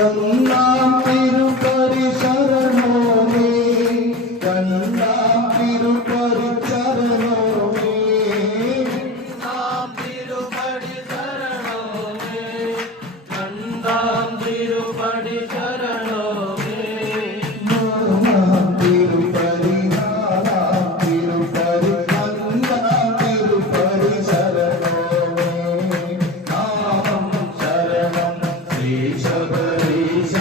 ഒന്നാം തിരുപ്പതി ശരണോമേ രണ്ടാം തിരുപ്പതി ശരണോമേ ഒന്നാം തിരുപ്പതി ശരണോമേ രണ്ടാം തിരുപ്പതി ശരണോമേ മൂന്നാം തിരുപ്പതി നാലാം തിരുപ്പതി അഞ്ചാം തിരുപ്പതി ശരണോമേ നാമം ശരണം ശ്രീ ശബരീശ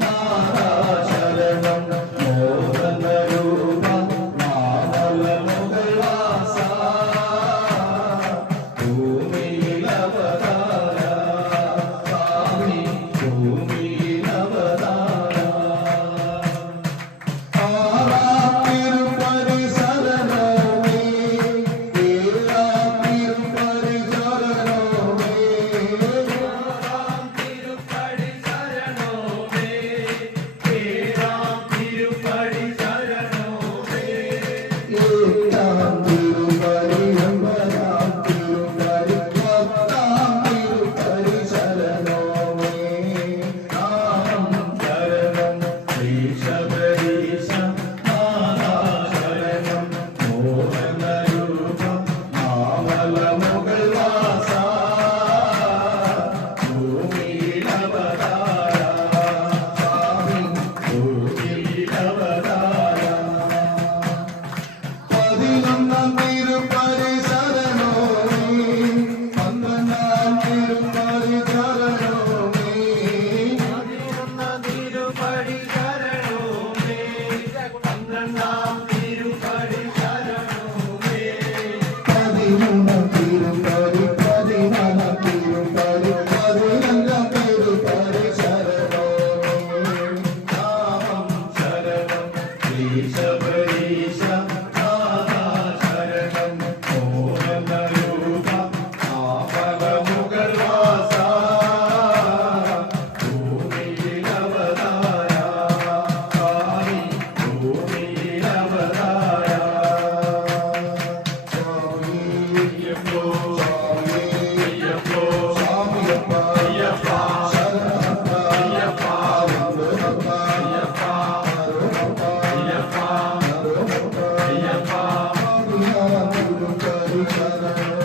നാരാശരണം മോഹനരൂപ മാമലമുഖവാസ ഭൂമിയിലവതാര സ്വാമി ഭൂമിയിലവതാര ആറാം തിരുപ്പതി ശരണോമേ ഏഴാം തിരുപ്പതി ശരണോമേ ആറാം തിരുപ്പതി ശരണോമേ ഏഴാം തിരുപ്പതി ശരണോമേ എട്ടാം തിരുപ്പതി ഒമ്പതാം തിരുപ്പതി പത്താം തിരുപ്പതി ശരണോമേ നാമം ശരണം ശ്രീ ശബരീശ നാരാശരണം മോഹനരൂപ മാമലമുഖവാസ ഭൂമിയിലവതാര സ്വാമി ഭൂമിയിലവതാര പതിനൊന്നാം തിരുപ്പതി ശരണോമേ പന്ത്രണ്ടാം തിരുപ്പതി ശരണോമേ പതിനൊന്നാം തിരുപ്പതി ശരണോമേ പന്ത്രണ്ടാം തിരുപ്പതി ശരണോമേ പതിമൂന്നാം തിരുപ്പതി പതിനാലാം തിരുപ്പതി പതിനഞ്ചാം തിരുപ്പതി ശരണോമേ നാമം ശരണം ശ്രീ ശബരീശ നാരാശരണം മോഹനരൂപ മാമലമുഖവാസ ഭൂമിയിലവതാര സ്വാമി ഭൂമിയിലവതാര സ്വാമിയപ്പോ സ്വാമിയപ്പോ സ്വാമിയപ്പ അയ്യപ്പ ശരണപ്പ അയ്യപ്പ വന്ദനപ്പ അയ്യപ്പ നരോപ്പ അയ്യപ്പ നരോപ്പ അയ്യപ്പ ആദിനാം തിരുപ്പതി ശരണം